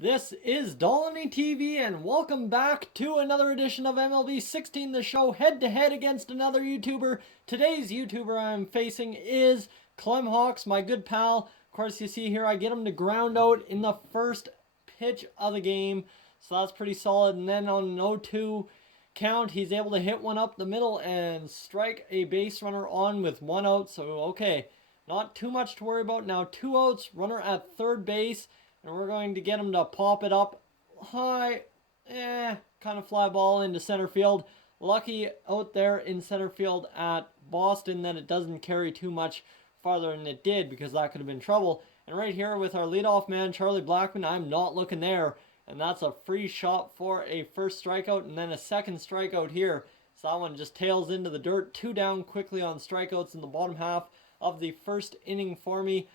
This is Dolynny TV, and welcome back to another edition of MLB 16, the show head-to-head against another YouTuber. Today's YouTuber I'm facing is ClemHawks, my good pal. Of course, you see here I get him to ground out in the first pitch of the game, so that's pretty solid. And then on an 0-2 count, he's able to hit one up the middle and strike a base runner on with 1 out. So, okay, not too much to worry about. Now 2 outs, runner at third base. And we're going to get him to pop it up high, kind of fly ball into center field. Lucky out there in center field at Boston that it doesn't carry too much farther than it did, because that could have been trouble. And right here with our leadoff man, Charlie Blackmon, I'm not looking there. And that's a free shot for a first strikeout and then a second strikeout here. So that one just tails into the dirt. 2 down quickly on strikeouts in the bottom half of the first inning for me.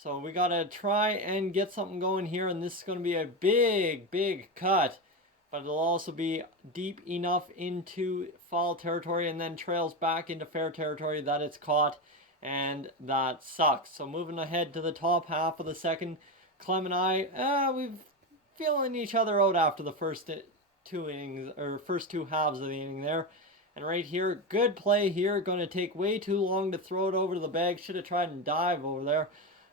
So we got to try and get something going here, and this is going to be a big cut. But it'll also be deep enough into foul territory and then trails back into fair territory that it's caught, and that sucks. So moving ahead to the top half of the second, Clem and I, we've feeling each other out after the first 2 innings, or first 2 halves of the inning there. And right here, good play here. Going to take way too long to throw it over to the bag. Should have tried and dive over there.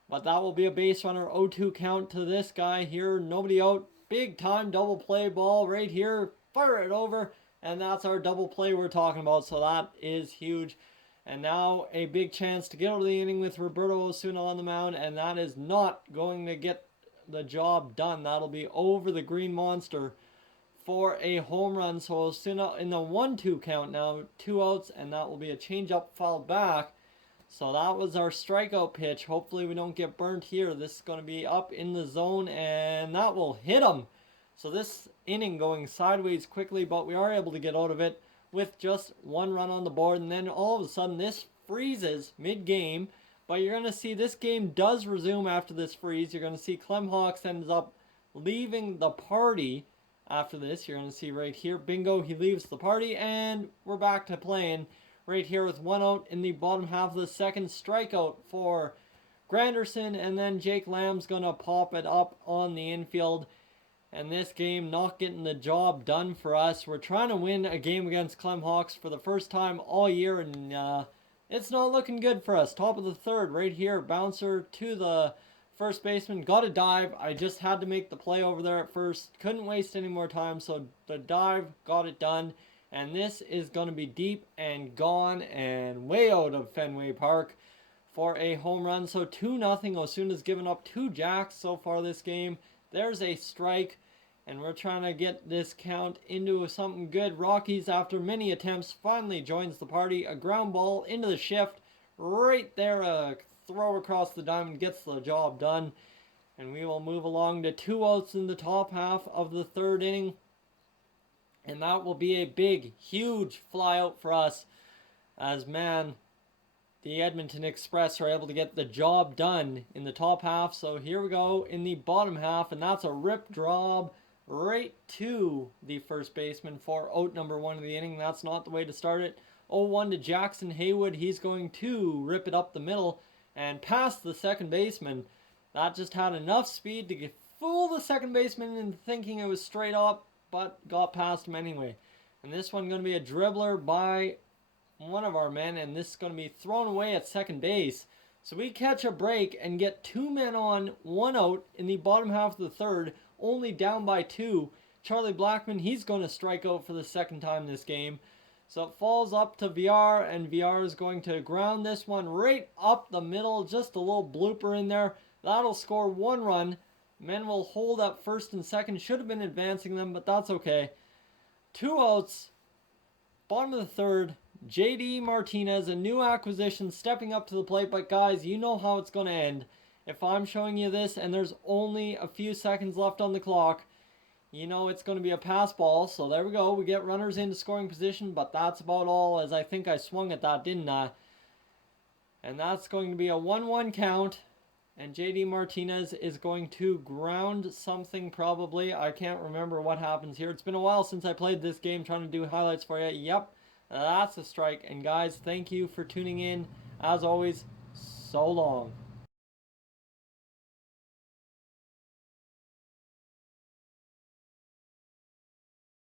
But that will be a base runner. 0-2 count to this guy here. Nobody out. Big time double play ball right here. Fire it over. And that's our double play we're talking about. So that is huge. And now a big chance to get over the inning with Roberto Osuna on the mound. And that is not going to get the job done. That'll be over the green monster for a home run. So Osuna in the 1-2 count now. 2 outs. And that will be a changeup fouled back. So that was our strikeout pitch. Hopefully we don't get burnt here. This is going to be up in the zone, and that will hit him. So this inning going sideways quickly, but we are able to get out of it with just 1 run on the board. And then all of a sudden this freezes mid-game. But you're going to see this game does resume after this freeze. You're going to see ClemHawks ends up leaving the party after this. You're going to see right here, bingo, he leaves the party, and we're back to playing. Right here with 1 out in the bottom half of the second, strikeout for Granderson, and then Jake Lamb's going to pop it up on the infield. And this game not getting the job done for us. We're trying to win a game against ClemHawks for the first time all year, and it's not looking good for us. Top of the third right here, bouncer to the first baseman. Got a dive. I just had to make the play over there at first. Couldn't waste any more time, so the dive got it done. And this is going to be deep and gone and way out of Fenway Park for a home run. So 2-0. Osuna's given up 2 jacks so far this game. There's a strike. And we're trying to get this count into something good. Rockies, after many attempts, finally joins the party. A ground ball into the shift. Right there, a throw across the diamond gets the job done. And we will move along to 2 outs in the top half of the third inning. And that will be a big, huge fly out for us, as, man, the Edmonton Express are able to get the job done in the top half. So here we go in the bottom half, and that's a rip job right to the first baseman for out number 1 of the inning. That's not the way to start it. 0-1 to Jackson Haywood. He's going to rip it up the middle and past the second baseman. That just had enough speed to fool the second baseman into thinking it was straight up, but got past him anyway. And this one going to be a dribbler by one of our men, and this is going to be thrown away at second base. So we catch a break and get 2 men on, 1 out in the bottom half of the third, only down by 2. Charlie Blackmon, he's going to strike out for the second time this game. So it falls up to VR, and VR is going to ground this one right up the middle. Just a little blooper in there. That'll score 1 run. Men will hold up first and second. Should have been advancing them, but that's okay. 2 outs. Bottom of the third. JD Martinez, a new acquisition, stepping up to the plate. But guys, you know how it's going to end. If I'm showing you this and there's only a few seconds left on the clock, you know it's going to be a pass ball. So there we go. We get runners into scoring position, but that's about all, as I think I swung at that, didn't I? And that's going to be a 1-1 count. And JD Martinez is going to ground something probably. I can't remember what happens here. It's been a while since I played this game, trying to do highlights for you. Yep, that's a strike. And guys, thank you for tuning in. As always, so long.